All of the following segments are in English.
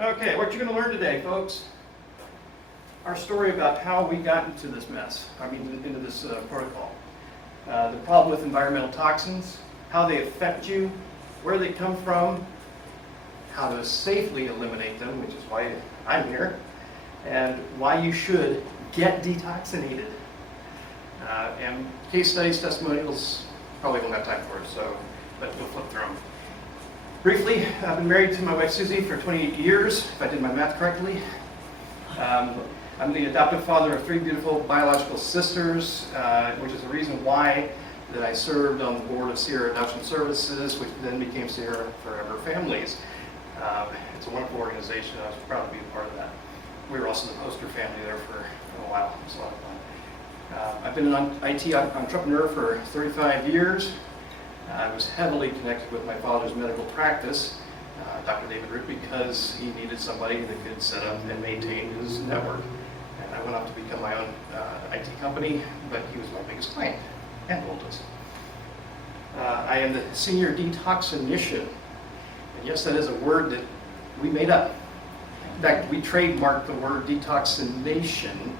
Okay, what you're going to learn today, folks, our story about how we got into this mess, into this protocol. The problem with environmental toxins, how they affect you, where they come from, how to safely eliminate them, which is why I'm here, and why you should get detoxinated. And case studies, testimonials, probably won't have time for it, but we'll flip through them. Briefly, I've been married to my wife Susie for 28 years, if I did my math correctly. I'm the adoptive father of 3 beautiful biological sisters, which is the reason why that I served on the board of Sierra Adoption Services, which then became Sierra Forever Families. It's a wonderful organization. I was proud to be a part of that. We were also the poster family there for a while. It was a lot of fun. I've been an IT entrepreneur for 35 years. I was heavily connected with my father's medical practice, Dr. David Root, because he needed somebody that could set up and maintain his network. And I went off to become my own IT company, but he was my biggest client and told us. I am the senior detoxinician. And yes, that is a word that we made up. In fact, we trademarked the word detoxination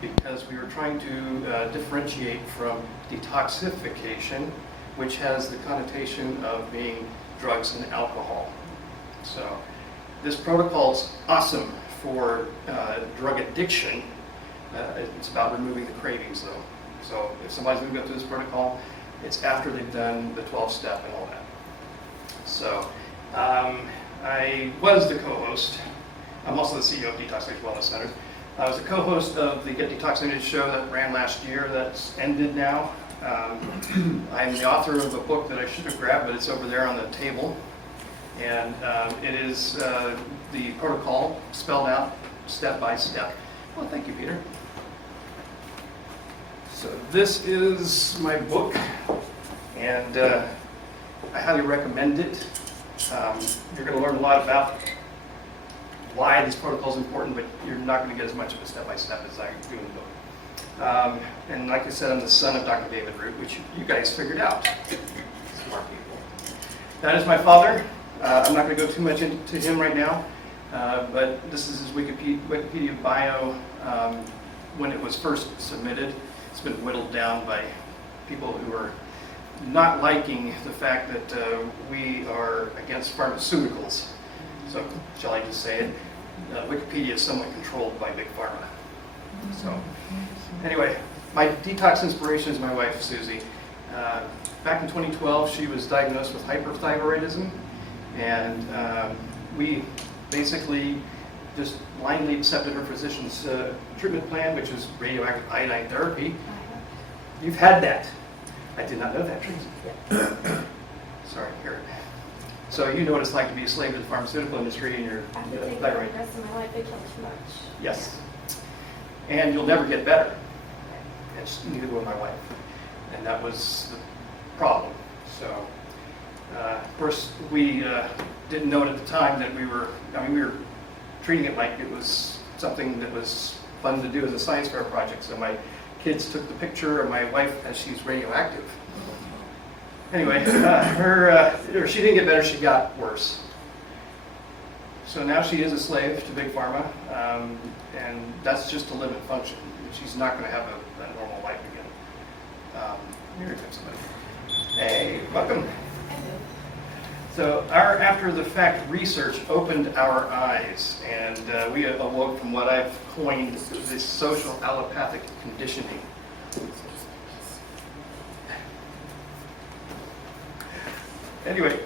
because we were trying to differentiate from detoxification, which has the connotation of being drugs and alcohol. So this protocol is awesome for drug addiction. It's about removing the cravings though. So if somebody's going to go through this protocol, it's after they've done the 12-step and all that. So I was the co-host. I'm also the CEO of Detoxination Wellness Centers. I was the co-host of the Get Detoxinated show that ran last year that's ended now. I'm the author of a book that I should have grabbed, but it's over there on the table. And it is the protocol spelled out step by step. Well, thank you, Peter. So this is my book, and I highly recommend it. You're going to learn a lot about why this protocol is important, but you're not going to get as much of a step-by-step as I do in the book. And like I said, I'm the son of Dr. David Root, which you guys figured out. Smart people. That is my father. I'm not going to go too much into him right now, but this is his Wikipedia bio when it was first submitted. It's been whittled down by people who are not liking the fact that we are against pharmaceuticals. So, shall I just say it? Wikipedia is somewhat controlled by Big Pharma. So, anyway, my detox inspiration is my wife, Susie. Back in 2012, she was diagnosed with hyperthyroidism, and we basically just blindly accepted her physician's treatment plan, which is radioactive iodine therapy. You've had that. I did not know that, Tracy. Sorry, Karen. So you know what it's like to be a slave to the pharmaceutical industry and your thyroid. The rest of my life, it killed too much. Yes. And you'll never get better. And neither will my wife. And that was the problem. So, of course, we didn't know it at the time that we were treating it like it was something that was fun to do as a science fair project. So my kids took the picture of my wife as she's radioactive. Anyway, she didn't get better, she got worse. So now she is a slave to Big Pharma, and that's just to live and function. She's not going to have a normal life again. Here comes somebody. Hey, welcome. So our after-the-fact research opened our eyes, and we awoke from what I've coined this social allopathic conditioning. Anyway,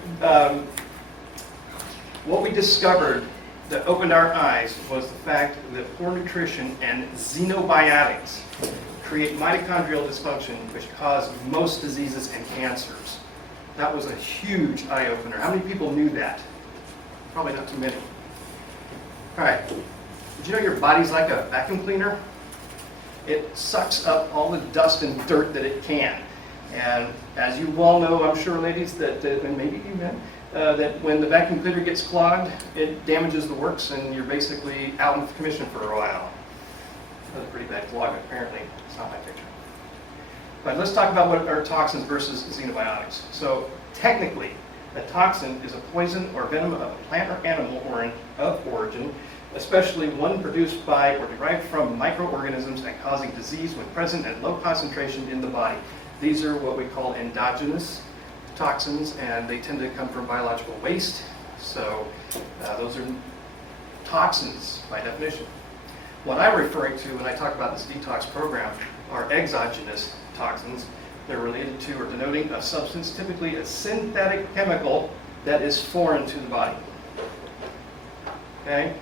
what we discovered that opened our eyes was the fact that poor nutrition and xenobiotics create mitochondrial dysfunction, which cause most diseases and cancers. That was a huge eye-opener. How many people knew that? Probably not too many. All right. Did you know your body's like a vacuum cleaner? It sucks up all the dust and dirt that it can. And as you all know, I'm sure, ladies, that and maybe you men, that when the vacuum cleaner gets clogged, it damages the works, and you're basically out of commission for a while. That's a pretty bad clog, apparently. It's not my picture. But let's talk about what are toxins versus xenobiotics. So technically, A toxin is a poison or venom of a plant or animal of origin, especially one produced by or derived from microorganisms and causing disease when present at low concentration in the body. These are what we call endogenous toxins, and they tend to come from biological waste. So those are toxins by definition. What I'm referring to when I talk about this detox program are exogenous toxins. They're related to or denoting a substance, typically a synthetic chemical that is foreign to the body. Okay?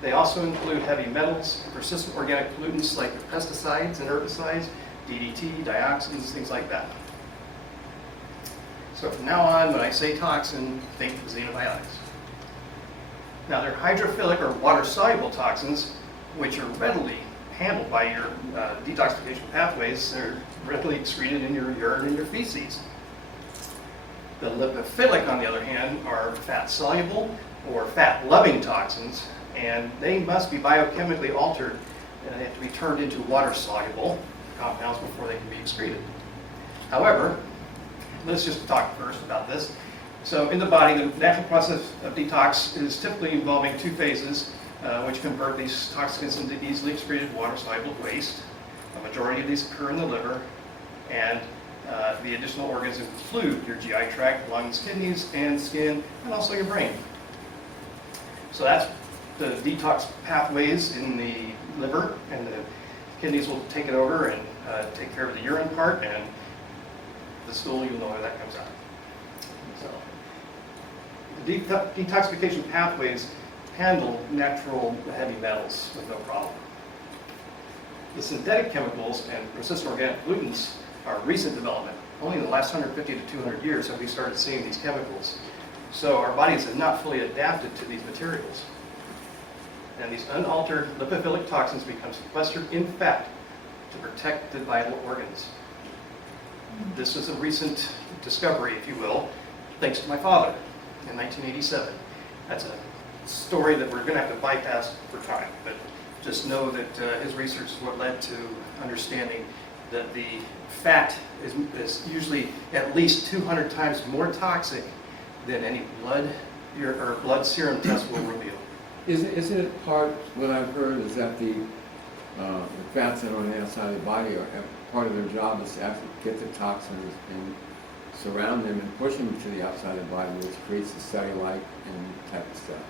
They also include heavy metals, persistent organic pollutants like pesticides and herbicides, DDT, dioxins, things like that. So from now on, when I say toxin, think xenobiotics. Now, they're hydrophilic or water-soluble toxins, which are readily handled by your detoxification pathways. They're readily excreted in your urine and your feces. The lipophilic, on the other hand, are fat-soluble or fat-loving toxins, and they must be biochemically altered, and they have to be turned into water-soluble compounds before they can be excreted. However, let's just talk first about this. So in the body, the natural process of detox is typically involving two phases, which convert these toxins into easily excreted water-soluble waste. A majority of these occur in the liver, and the additional organs include your GI tract, lungs, kidneys, and skin, and also your brain. So that's the detox pathways in the liver, and the kidneys will take it over and take care of the urine part, and the stool, you'll know where that comes out. So, the detoxification pathways handle natural heavy metals with no problem. The synthetic chemicals and persistent organic pollutants are recent development. Only in the last 150 to 200 years have we started seeing these chemicals. So our bodies have not fully adapted to these materials. And these unaltered lipophilic toxins become sequestered in fat to protect the vital organs. This is a recent discovery, if you will, thanks to my father in 1987. That's a story that we're going to have to bypass for time, but just know that his research is what led to understanding that the fat is usually at least 200 times more toxic than any blood serum test will reveal. Isn't it part, what I've heard is that the fats that are on the outside of the body are part of their job is to actually get the toxins and surround them and push them to the outside of the body, which creates the cellulite and type of stuff.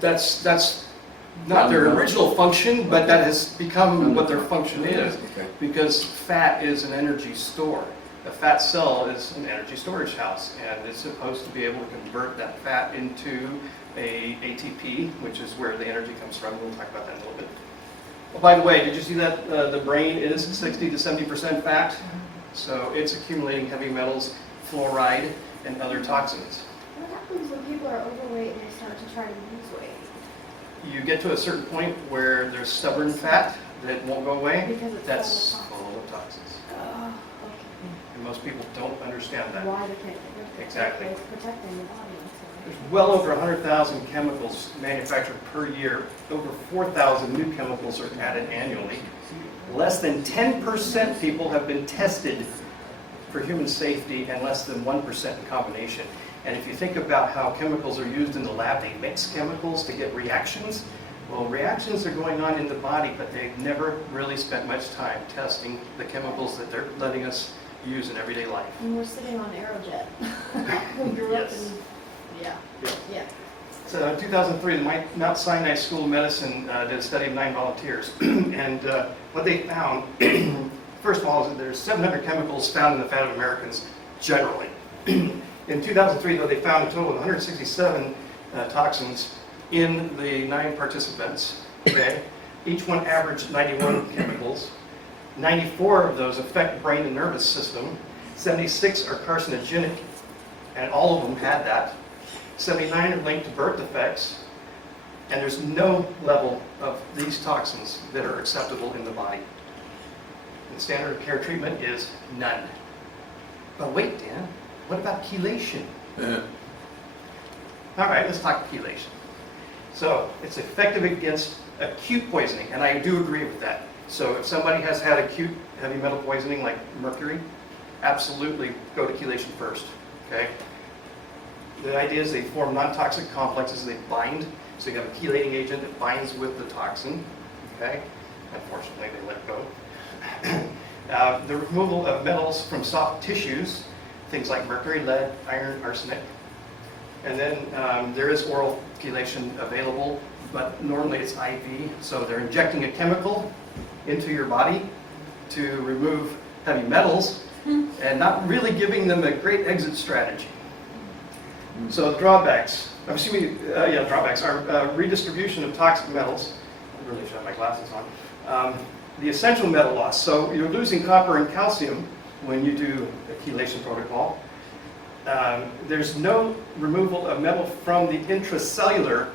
That's not their original function, but that has become what their function is, because fat is an energy store. A fat cell is an energy storage house, and it's supposed to be able to convert that fat into a ATP, which is where the energy comes from. We'll talk about that in a little bit. Well, by the way, did you see that the brain is 60 to 70% fat? So it's accumulating heavy metals, fluoride, and other toxins. What happens when people are overweight and they start to try to lose weight? You get to a certain point where there's stubborn fat that won't go away. Because it's That's full full of toxins. Oh, okay. And most people don't understand that. Why they can't get rid of it? Exactly. It's protecting the body. There's well over 100,000 chemicals manufactured per year. Over 4,000 new chemicals are added annually. Less than 10% people have been tested for human safety, and less than 1% in combination. And if you think about how chemicals are used in the lab, they mix chemicals to get reactions. Well, reactions are going on in the body, but they've never really spent much time testing the chemicals that they're letting us use in everyday life. And we're sitting on Aerojet. We grew up Yes. in, yeah. So in 2003, the Mount Sinai School of Medicine did a study of 9 volunteers. And what they found, first of all, is that there's 700 chemicals found in the fat of Americans generally. In 2003, though, they found a total of 167 toxins in the 9 participants. Okay? Each one averaged 91 chemicals. 94 of those affect the brain and nervous system. 76 are carcinogenic, and all of them had that. 79 are linked to birth defects, and there's no level of these toxins that are acceptable in the body. And standard of care treatment is none. But wait, Dan, what about chelation? All right, let's talk chelation. So it's effective against acute poisoning, and I do agree with that. So if somebody has had acute heavy metal poisoning like mercury, absolutely go to chelation first, okay? The idea is they form non-toxic complexes, they bind, so you have a chelating agent that binds with the toxin, okay? Unfortunately, they let go. The removal of metals from soft tissues, things like mercury, lead, iron, arsenic. And then there is oral chelation available, but normally it's IV, so they're injecting a chemical into your body to remove heavy metals and not really giving them a great exit strategy. So drawbacks, drawbacks are redistribution of toxic metals. I really should have my glasses on. The essential metal loss. So you're losing copper and calcium when you do a chelation protocol. There's no removal of metal from the intracellular,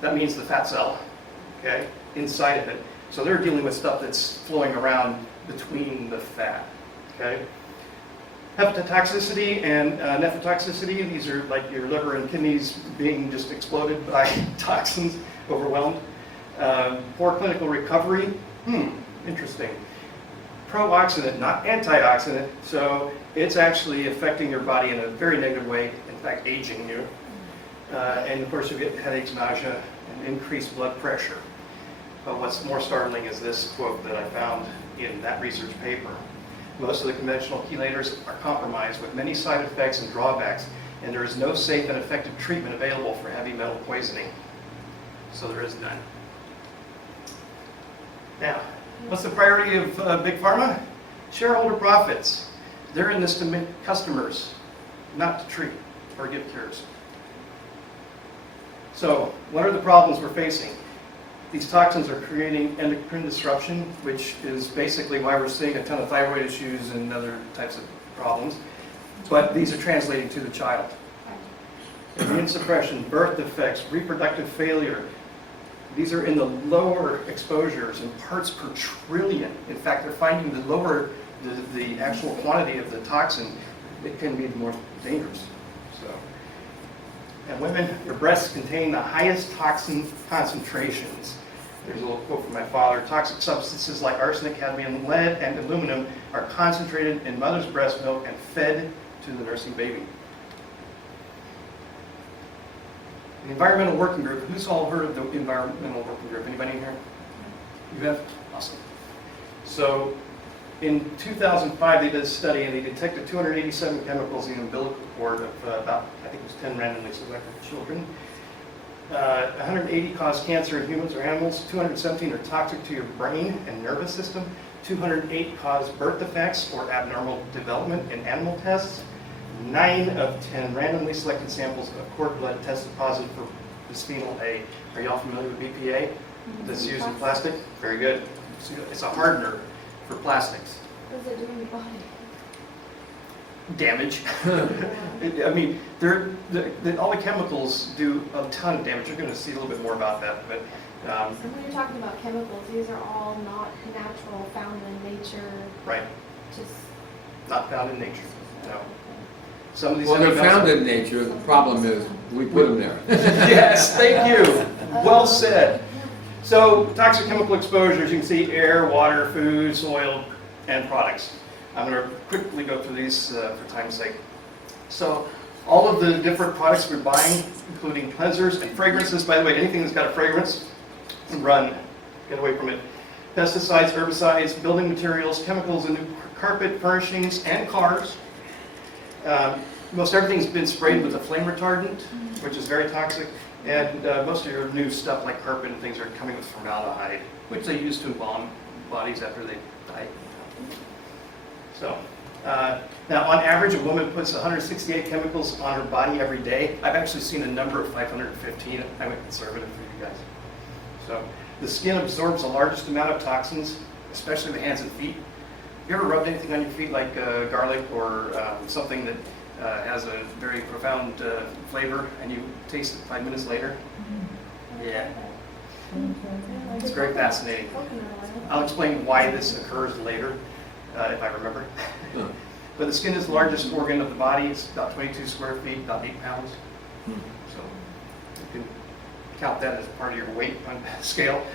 that means the fat cell, okay, inside of it. So they're dealing with stuff that's flowing around between the fat, okay. Hepatotoxicity and nephrotoxicity, these are like your liver and kidneys being just exploded by toxins, overwhelmed. Poor clinical recovery, interesting. Pro-oxidant, not antioxidant, so it's actually affecting your body in a very negative way, in fact aging you. And of course you get headaches, nausea, and increased blood pressure. But what's more startling is this quote that I found in that research paper. Most of the conventional chelators are compromised with many side effects and drawbacks, and there is no safe and effective treatment available for heavy metal poisoning. So there is none. Now, what's the priority of Big Pharma? Shareholder profits. They're in this to make customers, not to treat or give cures. So, what are the problems we're facing? These toxins are creating endocrine disruption, which is basically why we're seeing a ton of thyroid issues and other types of problems. But these are translating to the child. Immune suppression, birth defects, reproductive failure. These are in the lower exposures in parts per trillion. In fact, they're finding the lower the actual quantity of the toxin, it can be more dangerous. So, and women, your breasts contain the highest toxin concentrations. There's a little quote from my father. Toxic substances like arsenic, cadmium, lead, and aluminum are concentrated in mother's breast milk and fed to the nursing baby. The Environmental Working Group. Who's all heard of the Environmental Working Group? Anybody in here? You have? Awesome. So in 2005, they did a study and they detected 287 chemicals in the umbilical cord of about, I think it was 10 randomly selected children. 180 cause cancer in humans or animals. 217 are toxic to your brain and nervous system. 208 cause birth defects or abnormal development in animal tests. 9 of 10 randomly selected samples of cord blood tested positive for bisphenol A. Are you all familiar with BPA? That's used in plastic? Very good. It's a hardener for plastics. What does it do in your body? Damage. I mean, all the chemicals do a ton of damage. You're going to see a little bit more about that. But So when you're talking about chemicals, these are all not natural, found in nature. Right. Just Not found in nature. No. Some of these Well, they're heavy metals- found in nature. The problem is we put them there. Yes, thank you. Well said. So, toxic chemical exposures, you can see air, water, food, soil, and products. I'm going to quickly go through these for time's sake. So, all of the different products we're buying, including cleansers and fragrances. By the way, anything that's got a fragrance, run. Get away from it. Pesticides, herbicides, building materials, chemicals in new carpet, furnishings, and cars. Most everything's been sprayed with a flame retardant, which is very toxic. And most of your new stuff like carpet and things are coming with formaldehyde, which they use to embalm bodies after they die. So, now on average, a woman puts 168 chemicals on her body every day. I've actually seen a number of 515. I went conservative for you guys. So, the skin absorbs the largest amount of toxins, especially the hands and feet. You ever rubbed anything on your feet like garlic or something that has a very profound flavor and you taste it 5 minutes later? Yeah. It's very fascinating. I'll explain why this occurs later, if I remember. But the skin is the largest organ of the body. It's about 22 square feet, about 8 pounds. So you can count that as part of your weight on scale.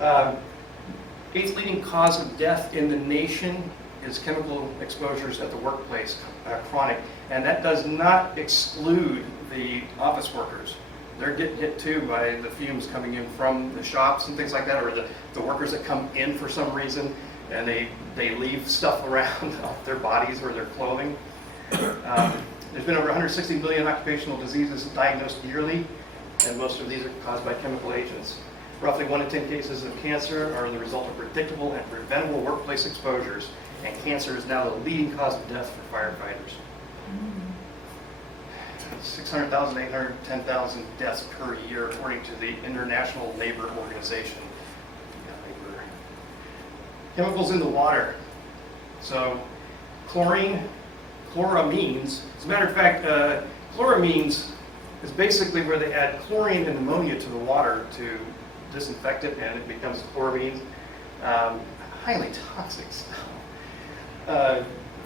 8th leading cause of death in the nation is chemical exposures at the workplace, chronic, and that does not exclude the office workers. They're getting hit too by the fumes coming in from the shops and things like that, or the workers that come in for some reason and they leave stuff around off their bodies or their clothing. There's been over 160 million occupational diseases diagnosed yearly, and most of these are caused by chemical agents. Roughly 1 in 10 cases of cancer are the result of predictable and preventable workplace exposures, and cancer is now the leading cause of death for firefighters. 600,000 to 810,000 deaths per year, according to the International Labor Organization. Chemicals in the water. So chloramines, as a matter of fact, chloramines is basically where they add chlorine and ammonia to the water to disinfect it, and it becomes chloramines. Highly toxic stuff.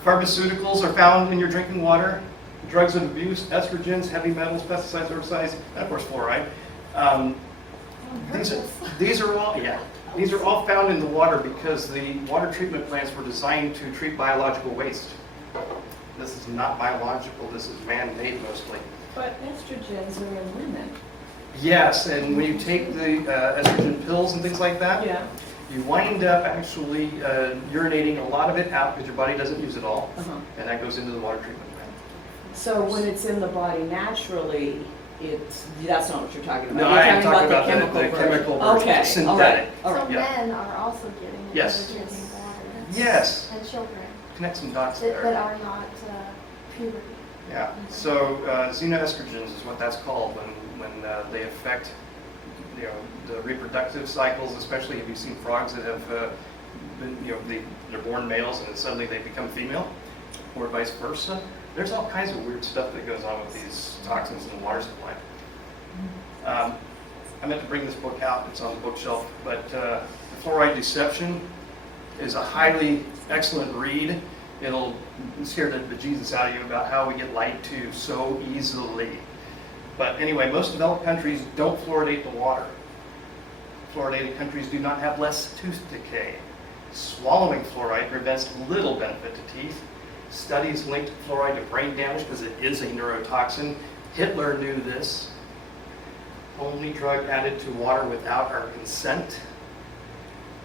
Pharmaceuticals are found in your drinking water. Drugs of abuse, estrogens, heavy metals, pesticides, herbicides, and of course fluoride. These are all found in the water because the water treatment plants were designed to treat biological waste. This is not biological, this is man-made mostly. But estrogens are in women. Yes, and when you take the estrogen pills and things like that, Yeah. you wind up actually urinating a lot of it out because your body doesn't use it all, and that goes into the water treatment plant. So when it's in the body naturally, that's not what you're talking about. No, You're I am talking about the version. chemical version, Okay, synthetic. all right. So Yeah. men are also getting it. Yes. They're drinking water. Yes, And children connect some dots that there. are not puberty. Yeah, so xenoestrogens is what that's called when they affect, the reproductive cycles, especially if you've seen frogs that have been, they're born males and then suddenly they become female, or vice versa. There's all kinds of weird stuff that goes on with these toxins in the water supply. I meant to bring this book out, it's on the bookshelf, but The Fluoride Deception is a highly excellent read. It'll scare the bejesus out of you about how we get lied to so easily. But anyway, most developed countries don't fluoridate the water. Fluoridated countries do not have less tooth decay. Swallowing fluoride prevents little benefit to teeth. Studies linked fluoride to brain damage because it is a neurotoxin. Hitler knew this. Only drug added to water without our consent.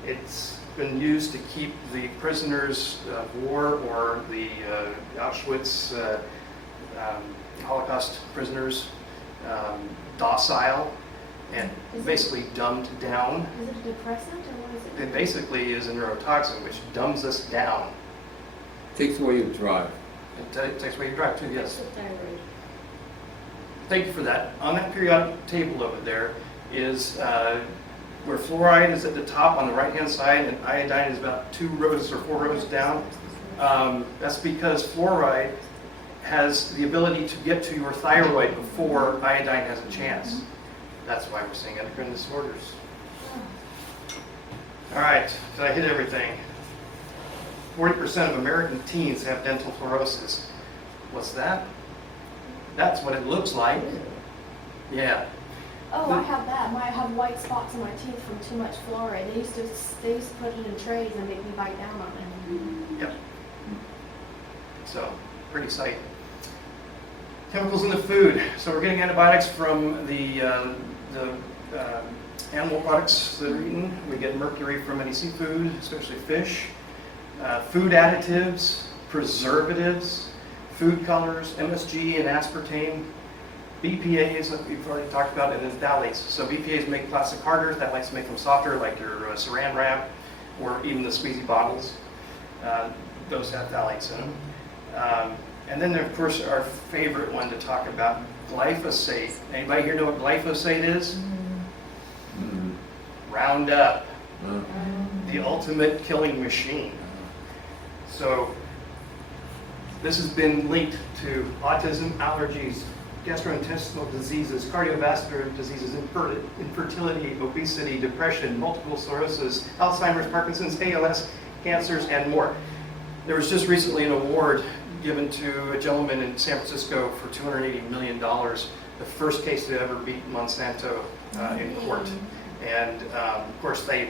It's been used to keep the prisoners of war or the Auschwitz Holocaust prisoners docile and basically dumbed down. Is it a depressant or what is it? It basically is a neurotoxin which dumbs us down. Takes away your drive. It takes away your drive too, yes. The thyroid. Thank you for that. On that periodic table over there is where fluoride is at the top on the right-hand side and iodine is about 2 rows or 4 rows down. That's because fluoride has the ability to get to your thyroid before iodine has a chance. That's why we're seeing endocrine disorders. All right, did I hit everything? 40% of American teens have dental fluorosis. What's that? That's what it looks like. Yeah. Oh, I have that. I have white spots on my teeth from too much fluoride. They used to put it in trays and make me bite down on it. Yep. So, pretty sight. Chemicals in the food. So we're getting antibiotics from the animal products that are eaten. We get mercury from any seafood, especially fish. Food additives, preservatives, food colors, MSG and aspartame, BPAs that we've already talked about, and then phthalates. So BPAs make plastic harder, phthalates make them softer, like your saran wrap, or even the squeezy bottles. Those have phthalates in them. And then, of course, our favorite one to talk about, glyphosate. Anybody here know what glyphosate is? Roundup, the ultimate killing machine. So this has been linked to autism, allergies, gastrointestinal diseases, cardiovascular diseases, infertility, obesity, depression, multiple sclerosis, Alzheimer's, Parkinson's, ALS, cancers, and more. There was just recently an award given to a gentleman in San Francisco for $280 million, the first case to ever beat Monsanto in court. And of course, they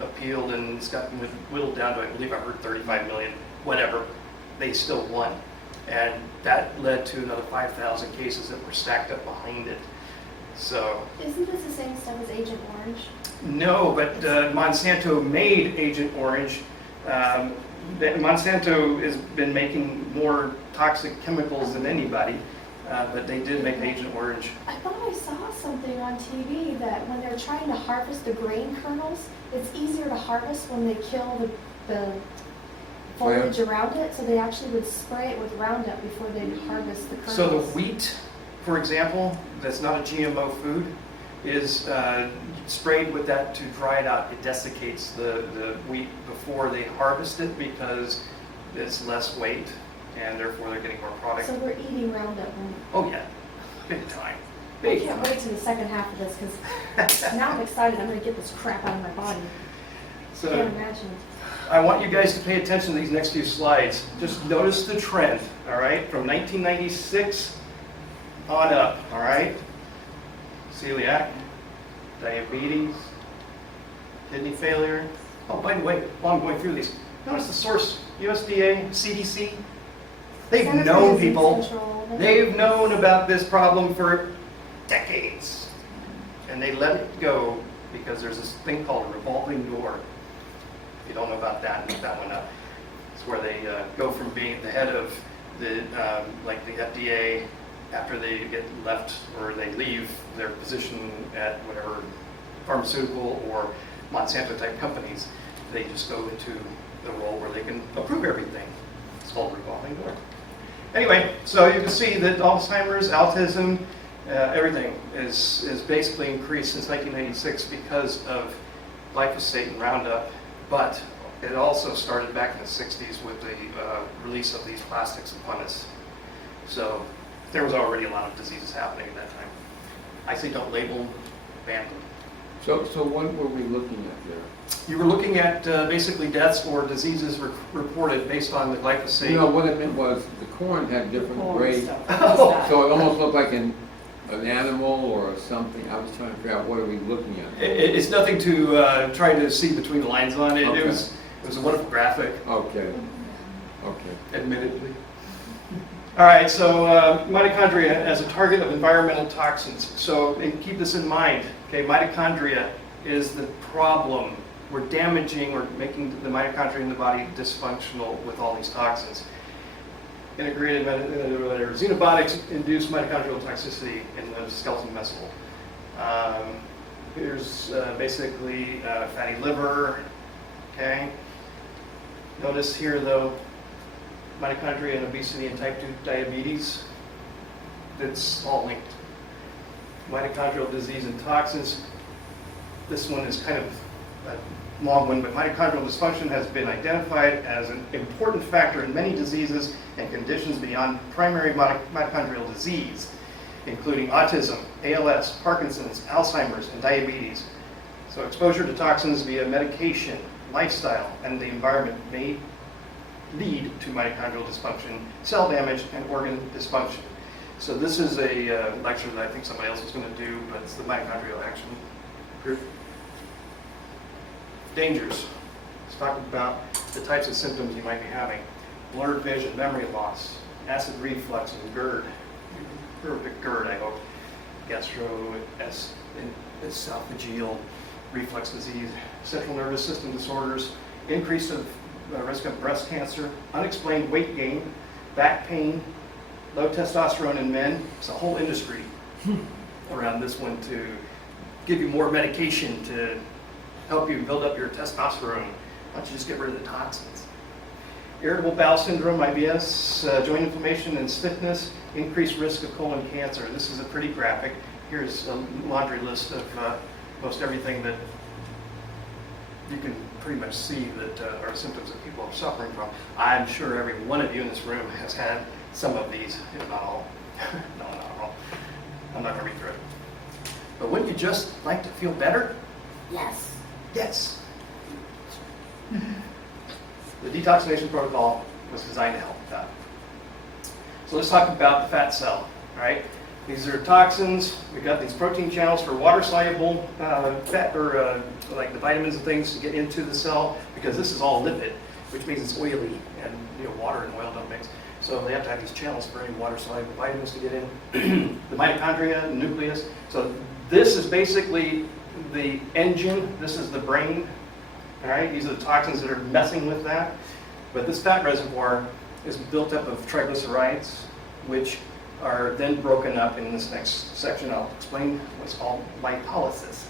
appealed and it's gotten whittled down to, I believe I heard 35 million, whatever, they still won. And that led to another 5,000 cases that were stacked up behind it. So, Isn't this the same stuff as Agent Orange? no, but Monsanto made Agent Orange. Monsanto has been making more toxic chemicals than anybody, but they did make Agent Orange. I thought I saw something on TV that when they're trying to harvest the grain kernels, it's easier to harvest when they kill the foliage around it, so they actually would spray it with Roundup before they harvest the kernels. So the wheat, for example, that's not a GMO food, is sprayed with that to dry it out. It desiccates the wheat before they harvest it because it's less weight and therefore they're getting more product. So we're eating Roundup. Oh yeah, big time. I Big can't time. wait to the second half of this because now I'm excited. I'm going to get this crap out of my body. So Can't imagine. I want you guys to pay attention to these next few slides. Just notice the trend, all right, from 1996 on up, all right? Celiac, diabetes, kidney failure. Oh, by the way, while I'm going through these, notice the source, USDA, CDC. They've Centers for known Disease people, Control. they've known about this problem for decades. And they let it go because there's this thing called a revolving door. If you don't know about that, look that one up. It's where they go from being at the head of the, like the FDA, after they get left or they leave their position at whatever pharmaceutical or Monsanto type companies, they just go into the role where they can approve everything. It's called a revolving door. Anyway, so you can see that Alzheimer's, autism, everything is basically increased since 1996 because of glyphosate and Roundup, but it also started back in the 60s with the release of these plastics upon us. So there was already a lot of diseases happening at that time. I say don't label, ban them. So what were we looking at there? You were looking at basically deaths or diseases reported based on the glyphosate. You know, what it meant was the corn had different Corn grades. stuff. Oh. So it almost looked like an animal or something. I was trying to figure out what are we looking at. It's nothing to try to see between the lines on it. Okay. It was a wonderful graphic, Okay, okay. admittedly. All right, so mitochondria as a target of environmental toxins. So and keep this in mind, okay? Mitochondria is the problem. We're damaging or making the mitochondria in the body dysfunctional with all these toxins. Integrated xenobiotics induce mitochondrial toxicity in the skeletal muscle. Here's basically fatty liver, okay? Notice here though, mitochondria and obesity and type 2 diabetes, it's all linked. Mitochondrial disease and toxins, this one is kind of a long one, but mitochondrial dysfunction has been identified as an important factor in many diseases and conditions beyond primary mitochondrial disease, including autism, ALS, Parkinson's, Alzheimer's, and diabetes. So exposure to toxins via medication, lifestyle, and the environment may lead to mitochondrial dysfunction, cell damage, and organ dysfunction. So this is a lecture that I think somebody else is going to do, but it's the mitochondrial action group. Dangers. Let's talk about the types of symptoms you might be having. Blurred vision, memory loss, acid reflux, and GERD. GERD, I hope. Gastroesophageal reflux disease, central nervous system disorders, increase of risk of breast cancer, unexplained weight gain, back pain, low testosterone in men. It's a whole industry around this one to give you more medication to help you build up your testosterone. Why don't you just get rid of the toxins? Irritable bowel syndrome, IBS, joint inflammation and stiffness, increased risk of colon cancer. This is a pretty graphic. Here's a laundry list of most everything that you can pretty much see that are symptoms that people are suffering from. I'm sure every one of you in this room has had some of these, if not all. No, not all. I'm not going to read through it. But wouldn't you just like to feel better? Yes. Yes. The detoxination protocol was designed to help with that. So let's talk about the fat cell, right? These are toxins. We've got these protein channels for water-soluble fat, or like the vitamins and things to get into the cell, because this is all lipid, which means it's oily, and water and oil don't mix. So they have to have these channels for any water-soluble vitamins to get in. The mitochondria, the nucleus. So this is basically the engine. This is the brain. All right, these are the toxins that are messing with that. But this fat reservoir is built up of triglycerides, which are then broken up in this next section. I'll explain what's called lipolysis.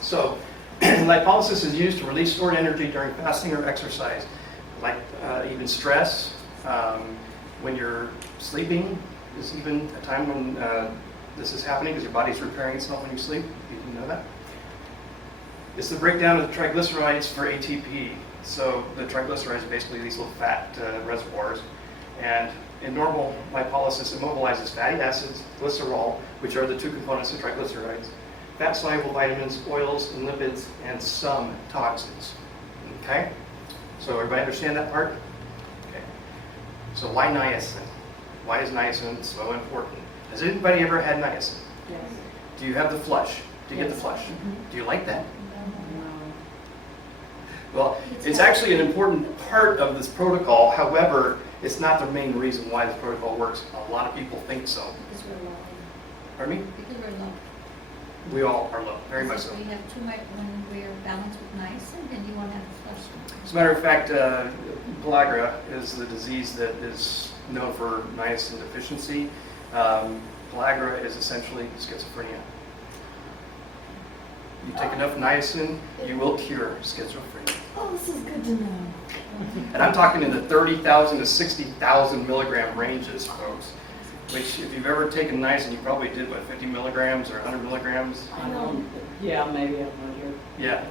So lipolysis is used to release stored energy during fasting or exercise, like even stress. When you're sleeping is even a time when this is happening, because your body's repairing itself when you sleep. You didn't know that? It's the breakdown of the triglycerides for ATP. So the triglycerides are basically these little fat reservoirs. And in normal lipolysis, it mobilizes fatty acids, glycerol, which are the two components of triglycerides, fat-soluble vitamins, oils, and lipids, and some toxins. Okay? So everybody understand that part? Okay. So why niacin? Why is niacin so important? Has anybody ever had niacin? Yes. Do you have the flush? Do you get the flush? Mhm. Do you like that? No. Well, it's actually an important part of this protocol. However, it's not the main reason why this protocol works. A lot of people think so. Because we're low. Pardon me? Because we're low. We all are low, very much Because so. if we have too much, when we're balanced with niacin, then you won't have the flush. As a matter of fact, pellagra is the disease that is known for niacin deficiency. Pellagra is essentially schizophrenia. You take enough niacin, you will cure schizophrenia. Oh, this is good to know. And I'm talking in the 30,000 to 60,000 milligram ranges, folks. Which, if you've ever taken niacin, you probably did, what, 50 milligrams or 100 milligrams? I know. Yeah, maybe 100. Yeah. I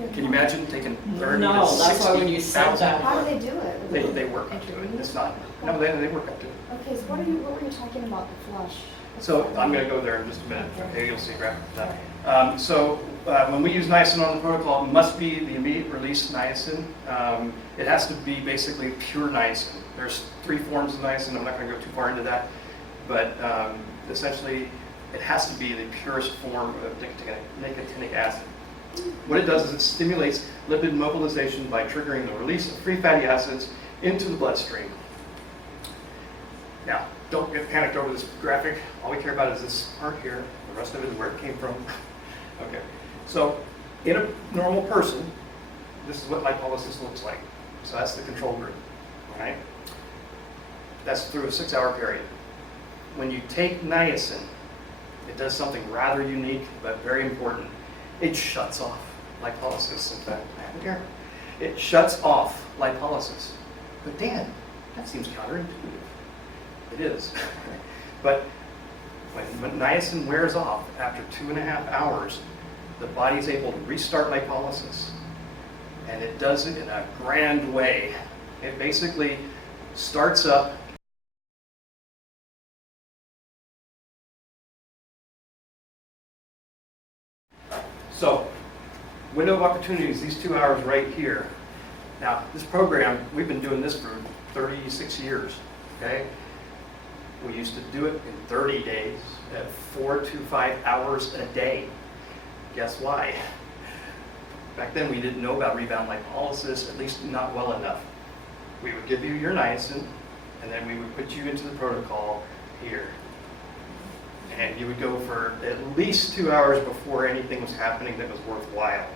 need a- Can you imagine taking 30 No, to that's why when you said 60,000? that. How do they do it? They work up to it. It's not, no, they work up to it. Okay, so what were you talking about, the flush? So I'm going to go there in just a minute. Okay, you'll see graph of that. When we use niacin on the protocol, it must be the immediate release niacin. It has to be basically pure niacin. There's 3 forms of niacin. I'm not going to go too far into that, but essentially, it has to be the purest form of nicotinic acid. What it does is it stimulates lipid mobilization by triggering the release of free fatty acids into the bloodstream. Now, don't get panicked over this graphic. All we care about is this part here. The rest of it is where it came from. Okay. So, in a normal person, this is what lipolysis looks like. So that's the control group. All right? That's through a 6-hour period. When you take niacin, it does something rather unique but very important. It shuts off lipolysis. In fact, I have it here. It shuts off lipolysis. But Dan, that seems counterintuitive. It is. But when niacin wears off after 2.5 hours, the body's able to restart lipolysis. And it does it in a grand way. It basically starts up So, window of opportunities, these 2 hours right here. Now, this program, we've been doing this for 36 years, okay? We used to do it in 30 days at 4 to 5 hours a day. Guess why? Back then, we didn't know about rebound lipolysis, at least not well enough. We would give you your niacin, and then we would put you into the protocol here. And you would go for at least 2 hours before anything was happening that was worthwhile.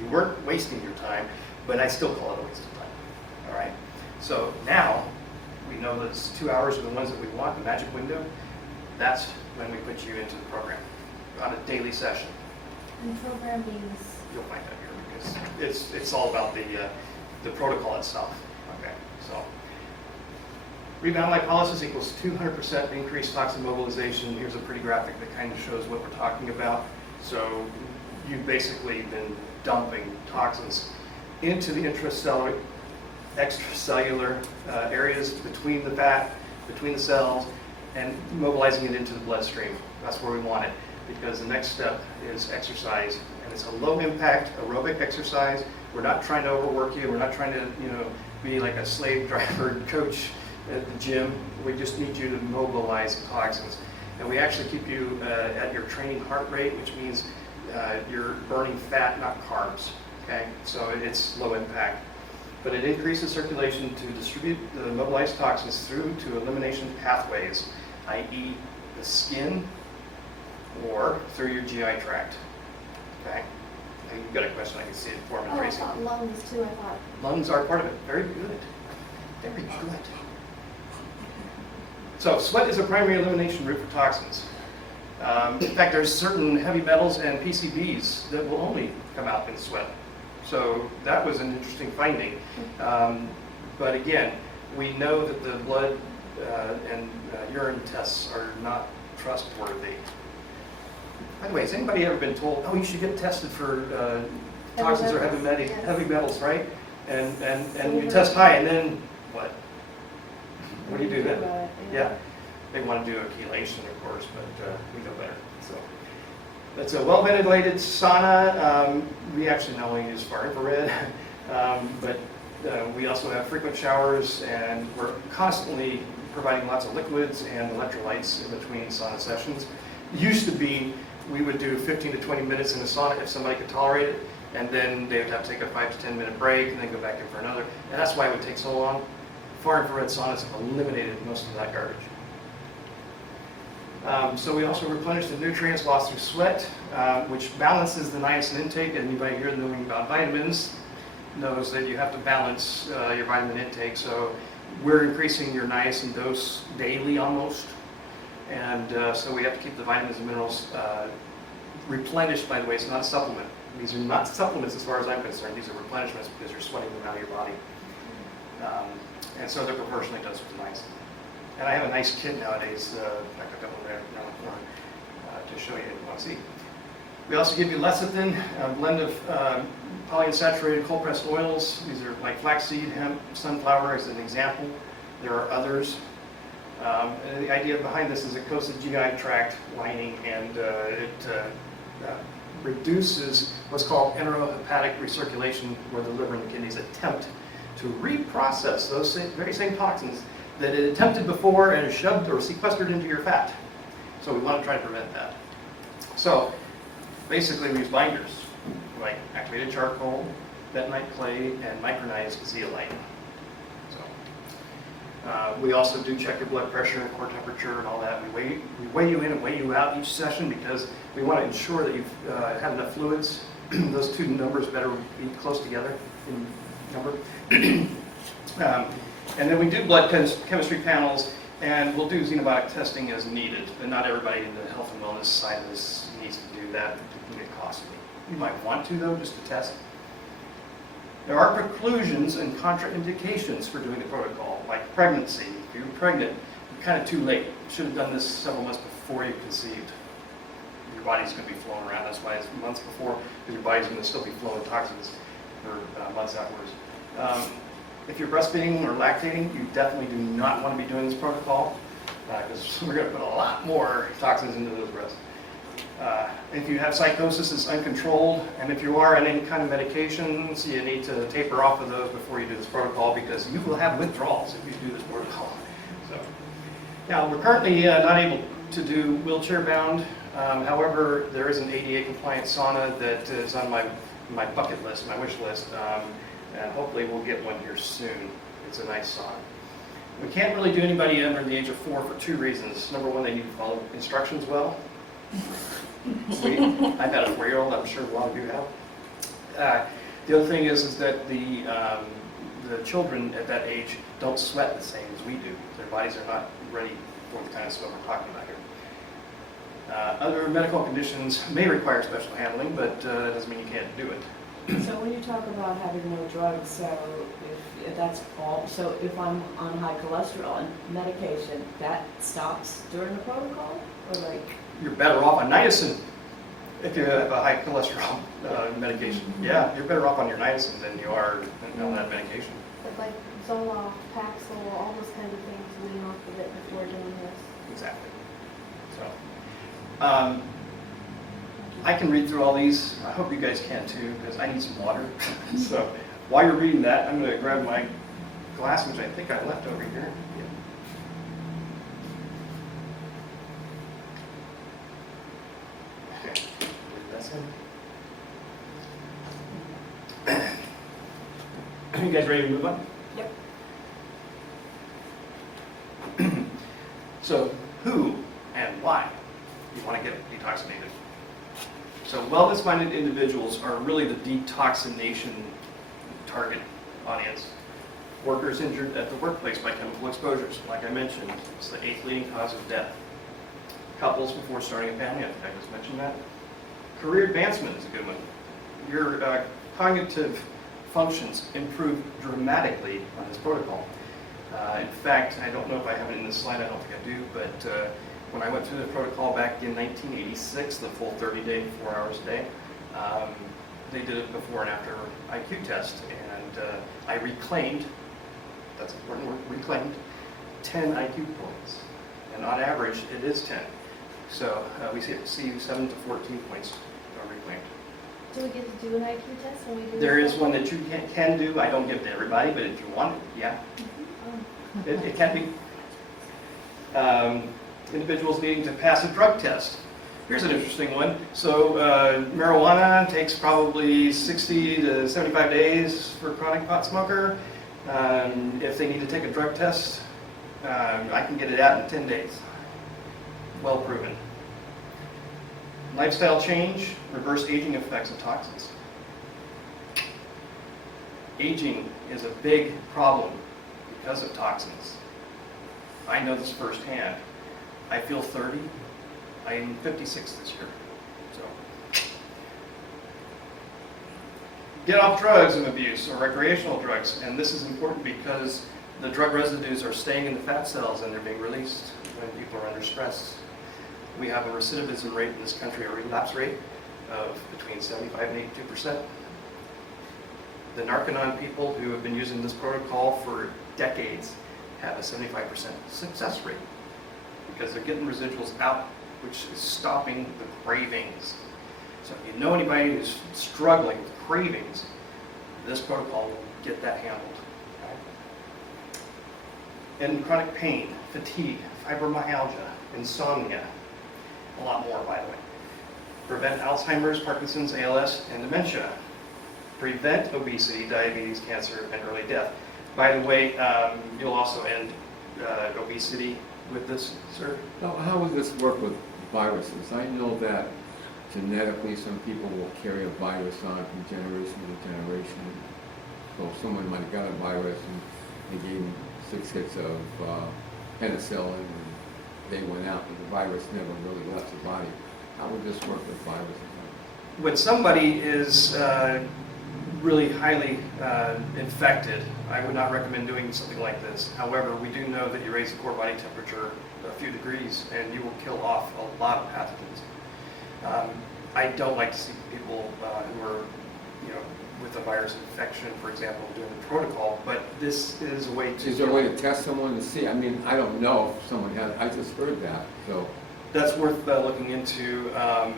You weren't wasting your time, but I still call it a waste of time. All right? So now, we know those 2 hours are the ones that we want, the magic window. That's when we put you into the program on a daily session. And program means, You'll find out here because it's all about the protocol itself. Okay, so rebound lipolysis equals 200% increased toxin mobilization. Here's a pretty graphic that kind of shows what we're talking about. So you've basically been dumping toxins into the intracellular, extracellular areas between the fat, between the cells, and mobilizing it into the bloodstream. That's where we want it, because the next step is exercise, and it's a low-impact aerobic exercise. We're not trying to overwork you. We're not trying to, be like a slave driver coach at the gym. We just need you to mobilize toxins. And we actually keep you at your training heart rate, which means you're burning fat, not carbs. Okay, so it's low impact. But it increases circulation to distribute the mobilized toxins through to elimination pathways, i.e. the skin or through your GI tract. Okay? Now you've got a question, I can see it forming. Oh, I Tracy. thought lungs too, I thought. Lungs are part of it. Very good. Very good. So sweat is a primary elimination route for toxins. In fact, there's certain heavy metals and PCBs that will only come out in sweat. So that was an interesting finding. But again, we know that the blood and urine tests are not trustworthy. By the way, has anybody ever been told, oh, you should get tested for toxins or heavy metals, right? And you test high, and then what? What do you do then? Yeah, they want to do a chelation, of course, but we know better. So that's a well-ventilated sauna. We actually not only use far infrared, but we also have frequent showers, and we're constantly providing lots of liquids and electrolytes in between sauna sessions. It used to be we would do 15 to 20 minutes in the sauna if somebody could tolerate it, and then they would have to take a 5 to 10 minute break and then go back in for another. And that's why it would take so long. Far infrared saunas have eliminated most of that garbage. So we also replenish the nutrients lost through sweat, which balances the niacin intake. And anybody here knowing about vitamins knows that you have to balance your vitamin intake. So we're increasing your niacin dose daily almost. And so we have to keep the vitamins and minerals replenished, by the way. It's not a supplement. These are not supplements as far as I'm concerned. These are replenishments because you're sweating them out of your body. And so they're proportionally dosed with niacin. And I have a nice kit nowadays, in fact I've got one there now to show you if you want to see. We also give you lecithin, a blend of polyunsaturated cold pressed oils. These are like flaxseed, hemp, sunflower as an example. There are others. And the idea behind this is it coats the GI tract lining, and it reduces what's called enterohepatic recirculation, where the liver and the kidneys attempt to reprocess those very same toxins that it attempted before and is shoved or sequestered into your fat. So we want to try to prevent that. So basically we use binders like activated charcoal, bentonite clay, and micronized zeolite. So we also do check your blood pressure and core temperature and all that. We weigh you in and weigh you out each session because we want to ensure that you've had enough fluids. Those two numbers better be close together in number. And then we do blood chemistry panels, and we'll do xenobiotic testing as needed. And not everybody in the health and wellness side of this needs to do that. It can get costly. You might want to, though, just to test. There are preclusions and contraindications for doing the protocol, like pregnancy. If you're pregnant, you're kind of too late. You should have done this several months before you conceived. Your body's going to be flowing around. That's why it's months before, because your body's going to still be flowing toxins for months afterwards. If you're breastfeeding or lactating, you definitely do not want to be doing this protocol because we're going to put a lot more toxins into those breasts. If you have psychosis that's uncontrolled, and if you are on any kind of medications, you need to taper off of those before you do this protocol because you will have withdrawals if you do this protocol. So, now, we're currently not able to do wheelchair bound. However, there is an ADA compliant sauna that is on my bucket list, my wish list. And hopefully we'll get one here soon. It's a nice sauna. We can't really do anybody under the age of 4 for 2 reasons. Number one, they need to follow instructions well. I've had a 4-year-old, I'm sure a lot of you have. The other thing is that the children at that age don't sweat the same as we do. Their bodies are not ready for the kind of sweat we're talking about here. Other medical conditions may require special handling, but it doesn't mean you can't do it. So when you talk about having no drugs, so if that's all, so if I'm on high cholesterol and medication, that stops during the protocol, or like? You're better off on niacin if you have a high cholesterol medication. Yeah, you're better off on your niacin than you are on that medication. But like Zoloft, Paxil, all those kind of things, wean off of it before doing this. Exactly. So, I can read through all these. I hope you guys can too, because I need some water. So while you're reading that, I'm going to grab my glass, which I think I left over here. Yeah. Awesome. You guys ready to move on? Yep. So, who and why you want to get detoxinated? So, wellness-minded individuals are really the detoxination target audience. Workers injured at the workplace by chemical exposures, like I mentioned, it's the 8th leading cause of death. Couples before starting a family, I think I just mentioned that. Career advancement is a good one. Your cognitive functions improve dramatically on this protocol. In fact, I don't know if I have it in this slide, I don't think I do, but when I went through the protocol back in 1986, the full 30-day, 4 hours a day, they did it before and after IQ test, and I reclaimed, that's an important word, reclaimed, 10 IQ points. And on average, it is 10. So we see 7 to 14 points are reclaimed. Do we get to do an IQ test when we do? There this is one that you can do. I don't give it to everybody, but if you want it, yeah, Oh. it can be. Individuals needing to pass a drug test. Here's an interesting one. So marijuana takes probably 60 to 75 days for a chronic pot smoker. If they need to take a drug test, I can get it out in 10 days. Well proven. Lifestyle change, reverse aging effects of toxins. Aging is a big problem because of toxins. I know this firsthand. I feel 30. I am 56 this year. So, get off drugs and abuse or recreational drugs. And this is important because the drug residues are staying in the fat cells and they're being released when people are under stress. We have a recidivism rate in this country, a relapse rate of between 75 and 82%. The Narcanon people who have been using this protocol for decades have a 75% success rate because they're getting residuals out, which is stopping the cravings. So if you know anybody who's struggling with cravings, this protocol will get that handled. Okay? And chronic pain, fatigue, fibromyalgia, insomnia, a lot more, by the way. Prevent Alzheimer's, Parkinson's, ALS, and dementia. Prevent obesity, diabetes, cancer, and early death. By the way, you'll also end obesity with this, sir. Now, how would this work with viruses? I know that genetically some people will carry a virus on from generation to generation. So someone might have got a virus and they gave them 6 hits of penicillin and they went out, but the virus never really left the body. How would this work with viruses? When somebody is really highly infected, I would not recommend doing something like this. However, we do know that you raise the core body temperature a few degrees and you will kill off a lot of pathogens. I don't like to see people who are, with a virus infection, for example, doing the protocol, but this is a way to... Is there a way to test someone to see? I mean, I don't know if someone had, I just heard that, so... That's worth looking into,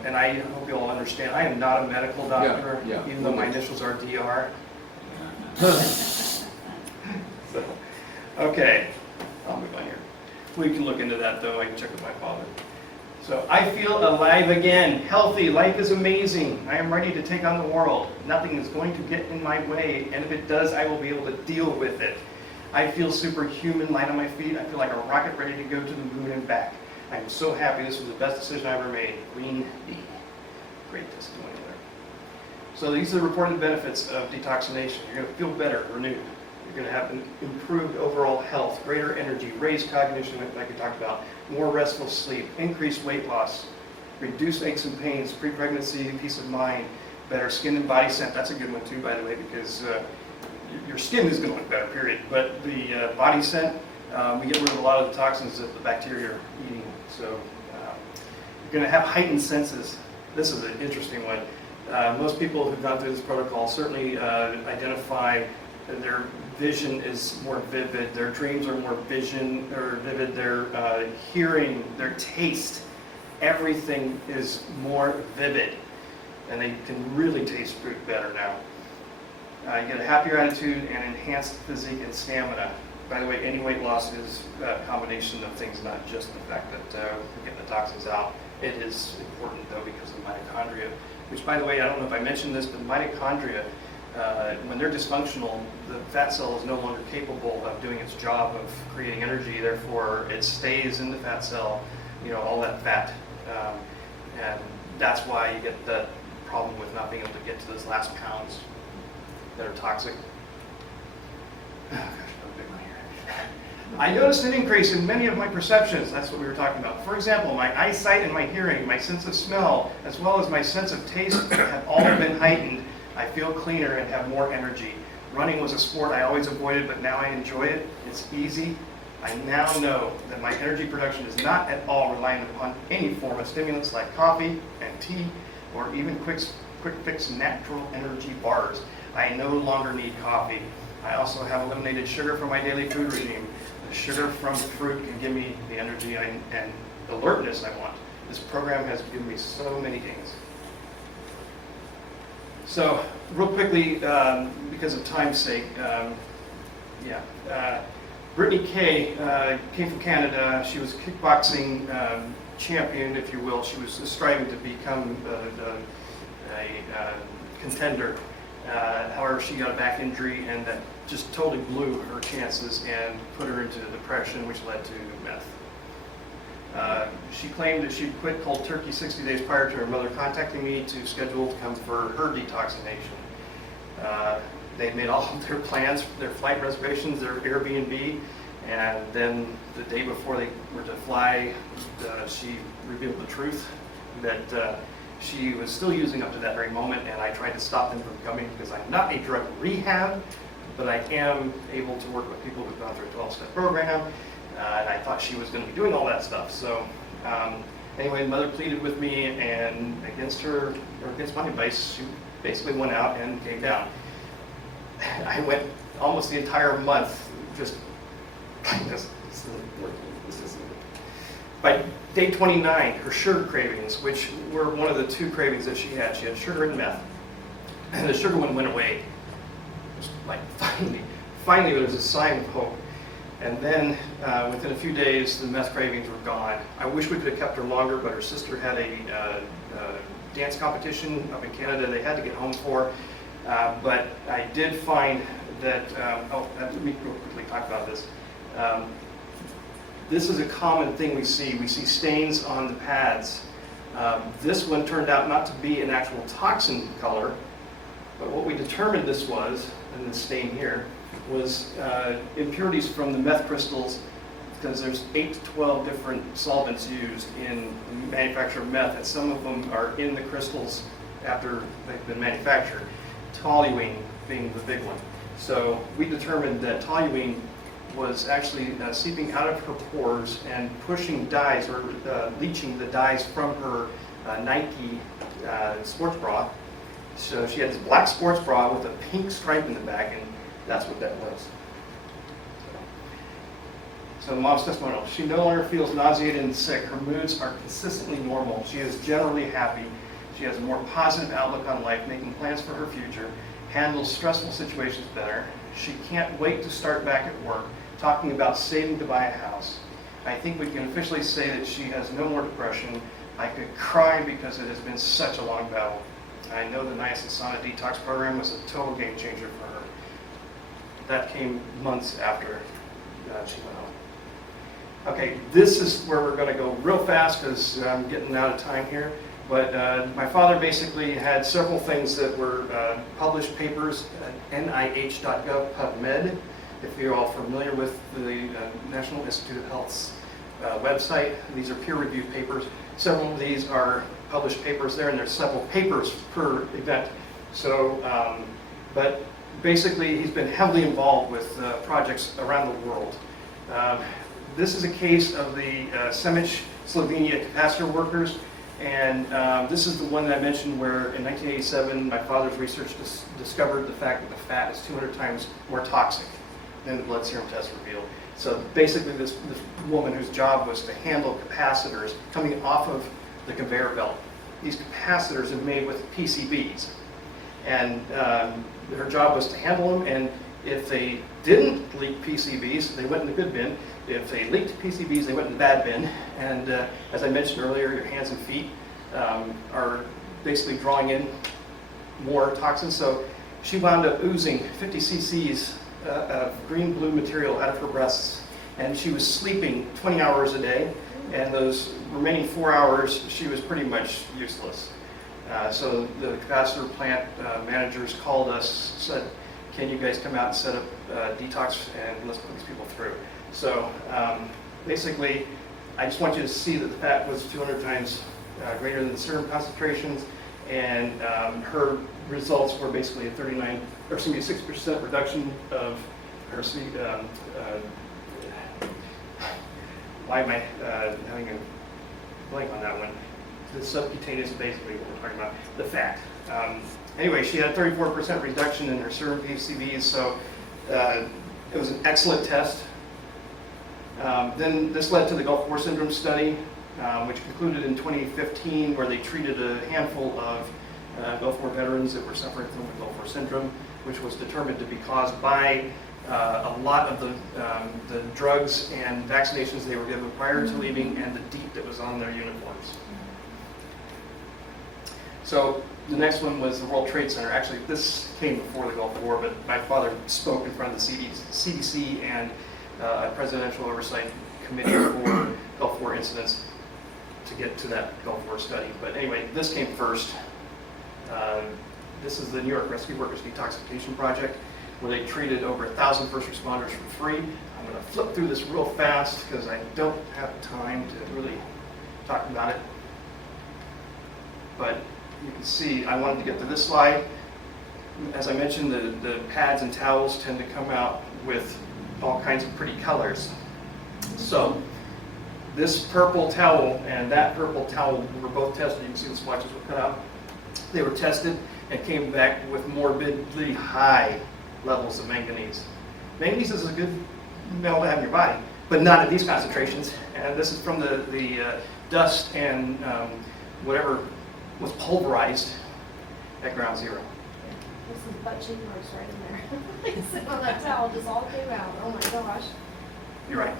and I hope you all understand, I am not a medical doctor, Yeah. even though my initials are DR. So, okay, I'll move on here. We can look into that though, I can check with my father. So, I feel alive again, healthy, life is amazing. I am ready to take on the world. Nothing is going to get in my way, and if it does, I will be able to deal with it. I feel superhuman, light on my feet. I feel like a rocket ready to go to the moon and back. I'm so happy. This was the best decision I ever made. Queen bee. Great testimony there. So these are the reported benefits of detoxination. You're going to feel better, renewed. You're going to have an improved overall health, greater energy, raised cognition, like we talked about, more restful sleep, increased weight loss, reduced aches and pains, pre-pregnancy, peace of mind, better skin and body scent. That's a good one too, by the way, because your skin is going to look better, period. But the body scent, we get rid of a lot of the toxins that the bacteria are eating. So you're going to have heightened senses. This is an interesting one. Most people who've gone through this protocol certainly identify that their vision is more vivid, their dreams are more vivid, their hearing, their taste, everything is more vivid, and they can really taste food better now. You get a happier attitude and enhanced physique and stamina. By the way, any weight loss is a combination of things, not just the fact that we're getting the toxins out. It is important though because of mitochondria, which, by the way, I don't know if I mentioned this, but mitochondria, when they're dysfunctional, the fat cell is no longer capable of doing its job of creating energy. Therefore, it stays in the fat cell, all that fat. And that's why you get the problem with not being able to get to those last pounds that are toxic. Oh, gosh, don't pick my hair. I noticed an increase in many of my perceptions. That's what we were talking about. For example, my eyesight and my hearing, my sense of smell, as well as my sense of taste have all been heightened. I feel cleaner and have more energy. Running was a sport I always avoided, but now I enjoy it. It's easy. I now know that my energy production is not at all reliant upon any form of stimulants like coffee and tea, or even quick fix natural energy bars. I no longer need coffee. I also have eliminated sugar from my daily food regime. The sugar from fruit can give me the energy and alertness I want. This program has given me so many gains. So, real quickly, because of time's sake, Brittany Kay came from Canada. She was a kickboxing champion, if you will. She was striving to become a contender. However, she got a back injury, and that just totally blew her chances and put her into depression, which led to meth. She claimed that she'd quit cold turkey 60 days prior to her mother contacting me to schedule to come for her detoxination. They made all of their plans, their flight reservations, their Airbnb, and then the day before they were to fly, she revealed the truth that she was still using up to that very moment, and I tried to stop them from coming because I'm not a drug rehab, but I am able to work with people who've gone through a 12-step program, and I thought she was going to be doing all that stuff. So anyway, mother pleaded with me, and against my advice, she basically went out and came down. I went almost the entire month just this isn't it. By day 29, her sugar cravings, which were one of the two cravings that she had sugar and meth, and the sugar one went away. It was like finally there was a sign of hope. And then within a few days, the meth cravings were gone. I wish we could have kept her longer, but her sister had a dance competition up in Canada they had to get home for. But I did find that, let me real quickly talk about this. This is a common thing we see. We see stains on the pads. This one turned out not to be an actual toxin color, but what we determined this was, and the stain here, was impurities from the meth crystals, because there's 8 to 12 different solvents used in the manufacture of meth, and some of them are in the crystals after they've been manufactured. Toluene being the big one. So we determined that toluene was actually seeping out of her pores and pushing dyes, or leaching the dyes from her Nike sports bra. So she had this black sports bra with a pink stripe in the back, and that's what that was. So mom's testimonial. She no longer feels nauseated and sick. Her moods are consistently normal. She is generally happy. She has a more positive outlook on life, making plans for her future, handles stressful situations better. She can't wait to start back at work, talking about saving to buy a house. I think we can officially say that she has no more depression. I could cry because it has been such a long battle. I know the Niacin Sauna detox program was a total game changer for her. That came months after she went home. Okay, this is where we're going to go real fast because I'm getting out of time here. But my father basically had several things that were published papers at NIH.gov PubMed. If you're all familiar with the National Institute of Health's website, these are peer-reviewed papers. Several of these are published papers there, and there's several papers per event. So, but basically, he's been heavily involved with projects around the world. This is a case of the Semic, Slovenia capacitor workers. And this is the one that I mentioned where in 1987 my father's research discovered the fact that the fat is 200 times more toxic than the blood serum test revealed. So basically this woman whose job was to handle capacitors coming off of the conveyor belt. These capacitors are made with PCBs. And her job was to handle them, and if they didn't leak PCBs, they went in the good bin. If they leaked PCBs, they went in the bad bin. And as I mentioned earlier, your hands and feet are basically drawing in more toxins. So she wound up oozing 50 cc's of green blue material out of her breasts, and she was sleeping 20 hours a day, and those remaining 4 hours she was pretty much useless. So the capacitor plant managers called us, said, can you guys come out and set up detox and let's put these people through. So basically, I just want you to see that the fat was 200 times greater than the serum concentrations, and her results were basically a 6% reduction of her why am I having a blank on that one? The subcutaneous is basically what we're talking about, the fat. Anyway, she had a 34% reduction in her serum PCVs, so it was an excellent test. Then this led to the Gulf War Syndrome study, which concluded in 2015, where they treated a handful of Gulf War veterans that were suffering from the Gulf War Syndrome, which was determined to be caused by a lot of the drugs and vaccinations they were given prior to leaving, and the DEET that was on their uniforms. So the next one was the World Trade Center. Actually, this came before the Gulf War, but my father spoke in front of the CDC and a Presidential Oversight Committee for Gulf War incidents to get to that Gulf War study. But anyway, this came first. This is the New York Rescue Workers Detoxification Project, where they treated over 1,000 first responders for free. I'm going to flip through this real fast because I don't have time to really talk about it. But you can see, I wanted to get to this slide. As I mentioned, the pads and towels tend to come out with all kinds of pretty colors. So this purple towel and that purple towel were both tested. You can see the swatches were cut out. They were tested and came back with morbidly high levels of manganese. Manganese is a good metal to have in your body, but not at these concentrations. And this is from the dust and whatever was pulverized at ground zero. This is butt cheek marks right in there. Sitting on that towel just all came out. Oh my gosh. You're right.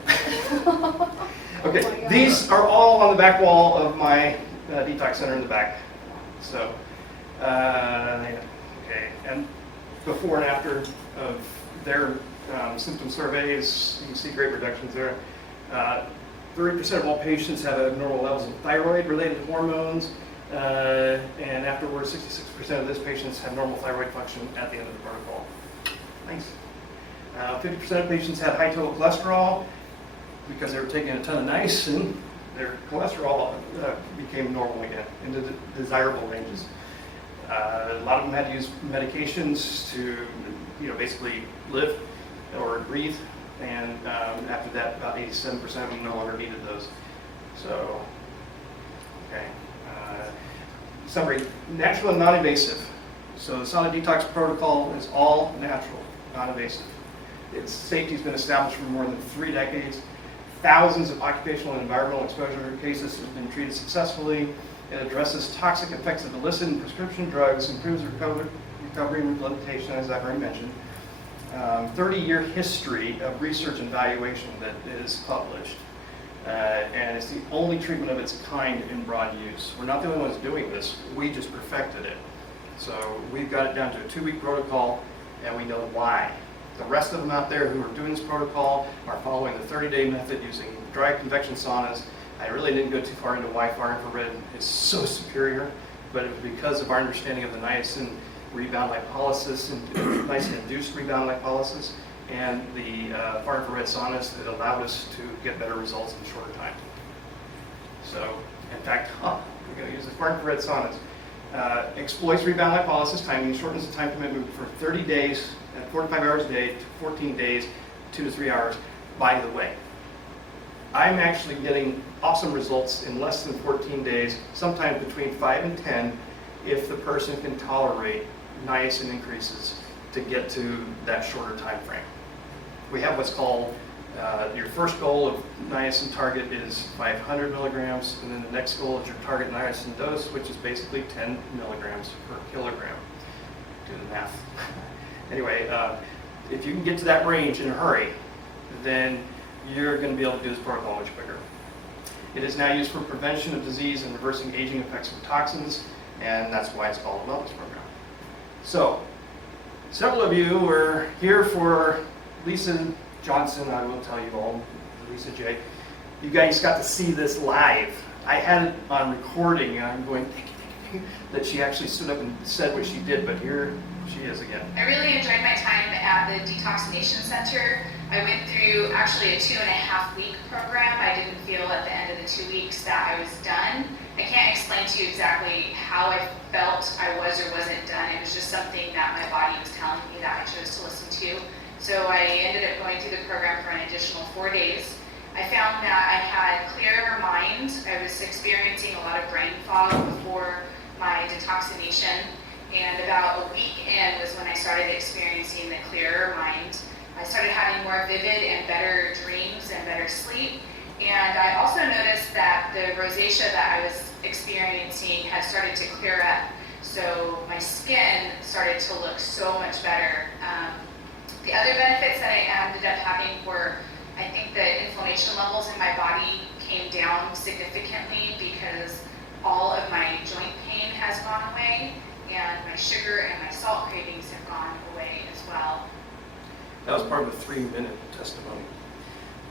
Okay, Oh my God. these are all on the back wall of my detox center in the back. So, yeah, okay, and before and after of their symptom surveys, you can see great reductions there. 30% of all patients have abnormal levels of thyroid-related hormones, and afterwards, 66% of those patients have normal thyroid function at the end of the protocol. Nice. 50% of patients had high total cholesterol because they were taking a ton of niacin. Their cholesterol became normal again, into the desirable ranges. A lot of them had to use medications to, basically live or breathe, and after that, about 87% of them no longer needed those. So, okay. Summary: natural and non-invasive. So the Sauna detox protocol is all natural, non-invasive. Its safety has been established for more than 3 decades. Thousands of occupational and environmental exposure cases have been treated successfully. It addresses toxic effects of illicit and prescription drugs, improves recovery and rehabilitation, as I've already mentioned. 30-year history of research and evaluation that is published. And it's the only treatment of its kind in broad use. We're not the only ones doing this, we just perfected it. So we've got it down to a 2-week protocol, and we know why. The rest of them out there who are doing this protocol are following the 30-day method using dry convection saunas. I really didn't go too far into why far infrared is so superior, but it was because of our understanding of the niacin rebound lipolysis and niacin-induced rebound lipolysis, and the far infrared saunas that allowed us to get better results in a shorter time. So, in fact, we're going to use the far infrared saunas. Exploits rebound lipolysis timing, shortens the time commitment for 30 days at 45 hours a day to 14 days, 2 to 3 hours. By the way, I'm actually getting awesome results in less than 14 days, sometimes between 5 and 10, if the person can tolerate niacin increases to get to that shorter time frame. We have what's called, your first goal of niacin target is 500 milligrams, and then the next goal is your target niacin dose, which is basically 10 milligrams per kilogram. Do the math. Anyway, if you can get to that range in a hurry, then you're going to be able to do this protocol much quicker. It is now used for prevention of disease and reversing aging effects of toxins. and that's why it's called a wellness program. So, several of you were here for Lisa Johnson, I will tell you all, Lisa J. You guys got to see this live. I had it on recording, and I'm going, that she actually stood up and said what she did, but here she is again. I really enjoyed my time at the Detoxination Center. I went through actually a 2.5-week program. I didn't feel at the end of the 2 weeks that I was done. I can't explain to you exactly how I felt I was or wasn't done. It was just something that my body was telling me that I chose to listen to. So I ended up going through the program for an additional 4 days. I found that I had clearer mind. I was experiencing a lot of brain fog before my detoxination, and about a week in was when I started experiencing the clearer mind. I started having more vivid and better dreams and better sleep, and I also noticed that the rosacea that I was experiencing had started to clear up, so my skin started to look so much better. The other benefits that I ended up having were, I think the inflammation levels in my body came down significantly because all of my joint pain has gone away, and my sugar and my salt cravings have gone away as well. That was part of a 3-minute testimony.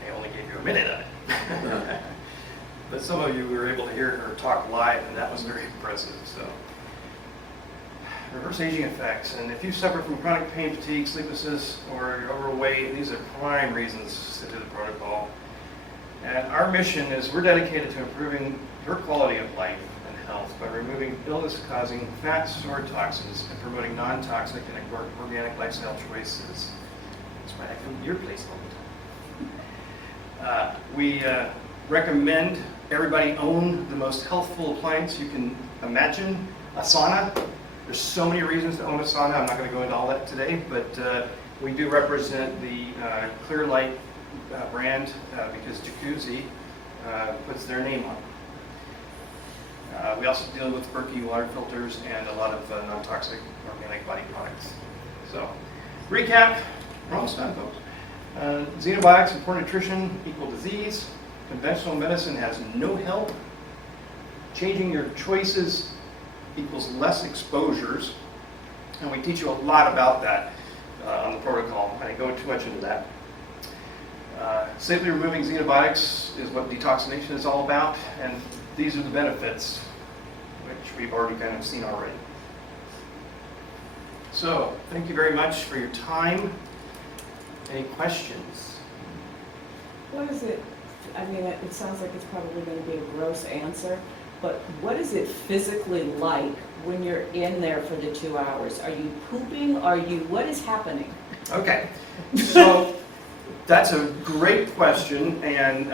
I only gave you a minute of it. But some of you were able to hear her talk live, and that was very impressive. So, reverse aging effects. And if you suffer from chronic pain, fatigue, sleeplessness, or you're overweight, these are prime reasons to do the protocol. And our mission is we're dedicated to improving your quality of life and health by removing illness-causing fats or toxins and promoting non-toxic and organic lifestyle choices. That's why I come to your place all the time. We recommend everybody own the most healthful appliance you can imagine, a sauna. There's so many reasons to own a sauna. I'm not going to go into all that today, but we do represent the Clear Light brand because Jacuzzi puts their name on it. We also deal with Berkey water filters and a lot of non-toxic organic body products. So, recap, we're almost done, folks. Xenobiotics and poor nutrition equal disease. Conventional medicine has no help. Changing your choices equals less exposures. And we teach you a lot about that on the protocol. I didn't go too much into that. Safely removing xenobiotics is what detoxination is all about, and these are the benefits, which we've already kind of seen already. So, thank you very much for your time. Any questions? What is it, I mean, it sounds like it's probably going to be a gross answer, but what is it physically like when you're in there for the 2 hours? Are you pooping? What is happening? Okay, so that's a great question, and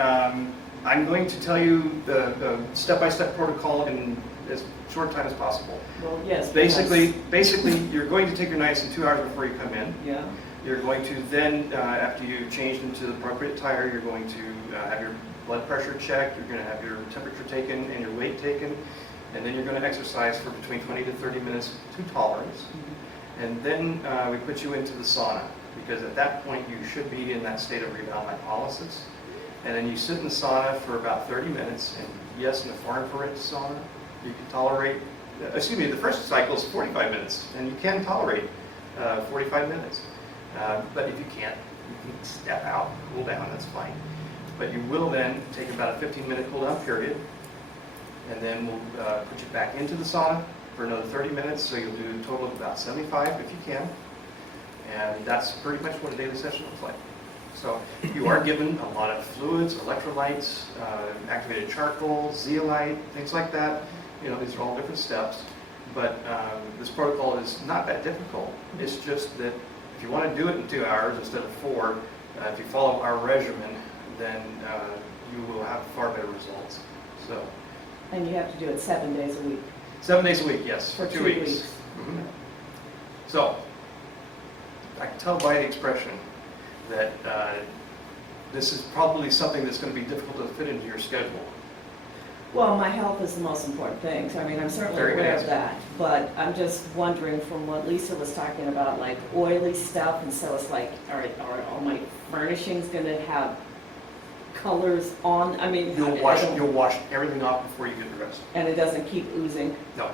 I'm going to tell you the step-by-step protocol in as short time as possible. Well, yes. Basically, you're going to take your niacin 2 hours before you come in. Yeah. You're going to then, after you change into the appropriate attire, you're going to have your blood pressure checked, you're going to have your temperature taken and your weight taken, and then you're going to exercise for between 20 to 30 minutes to tolerance. And then we put you into the sauna, because at that point you should be in that state of rebound lipolysis. And then you sit in the sauna for about 30 minutes, and yes, in a far infrared sauna, you can tolerate, the first cycle is 45 minutes, and you can tolerate 45 minutes. But if you can't, you can step out, cool down, that's fine. But you will then take about a 15-minute cool down period, and then we'll put you back into the sauna for another 30 minutes, so you'll do a total of about 75 if you can. And that's pretty much what a daily session looks like. So you are given a lot of fluids, electrolytes, activated charcoal, zeolite, things like that. You know, these are all different steps. But this protocol is not that difficult. It's just that if you want to do it in 2 hours instead of 4, if you follow our regimen, then you will have far better results. So. And you have to do it 7 days a week. 7 days a week, yes, for 2 weeks. Mm-hmm. So, I can tell by the expression that this is probably something that's going to be difficult to fit into your schedule. Well, my health is the most important thing. So, I mean, I'm certainly Very good aware of answer. that. But I'm just wondering from what Lisa was talking about, like oily stuff, and so it's like, are all my furnishings going to have colors on? I mean, You'll wash everything off before you get dressed. and it doesn't keep oozing. No.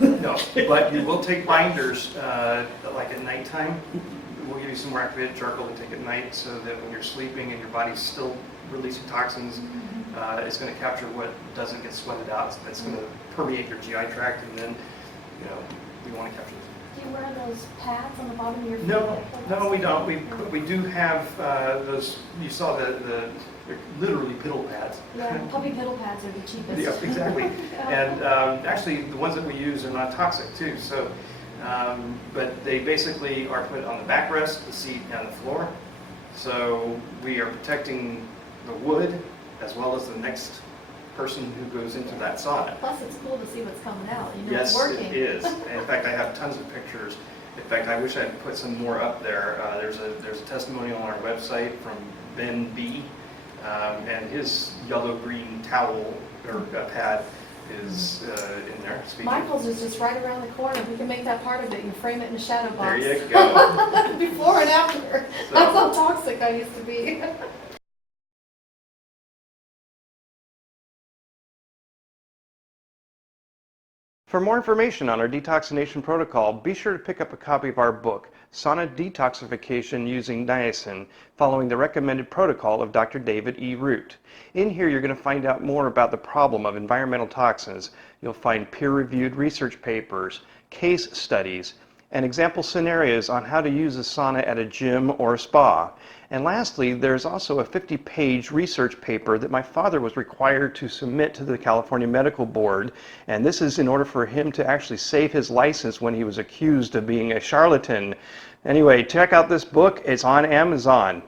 No, but you will take binders like at nighttime. We'll give you some more activated charcoal to take at night so that when you're sleeping and your body's still releasing toxins, it's going to capture what doesn't get sweated out. So that's going to permeate your GI tract, and then, we want to capture this. Do you wear those pads on the bottom of your feet? No, we don't. We do have those, you saw they're literally piddle pads. Yeah, puppy piddle pads are the cheapest. Yeah, exactly. And actually, the ones that we use are not toxic too. So, but they basically are put on the backrest, the seat, and the floor. So we are protecting the wood as well as the next person who goes into that sauna. Plus, it's cool to see what's coming out. You know Yes, it's working. it is. In fact, I have tons of pictures. In fact, I wish I had put some more up there. There's a testimonial on our website from Ben B. And his yellow-green towel or pad is in there. Speaking. Michael's is just right around the corner. We can make that part of it and frame it in a shadow box. There you go. Before and after. So- That's how toxic I used to be. For more information on our detoxination protocol, be sure to pick up a copy of our book, Sauna Detoxification Using Niacin, following the recommended protocol of Dr. David E. Root. In here, you're going to find out more about the problem of environmental toxins. You'll find peer-reviewed research papers, case studies, and example scenarios on how to use a sauna at a gym or a spa. And lastly, there's also a 50-page research paper that my father was required to submit to the California Medical Board, and this is in order for him to actually save his license when he was accused of being a charlatan. Anyway, check out this book. It's on Amazon.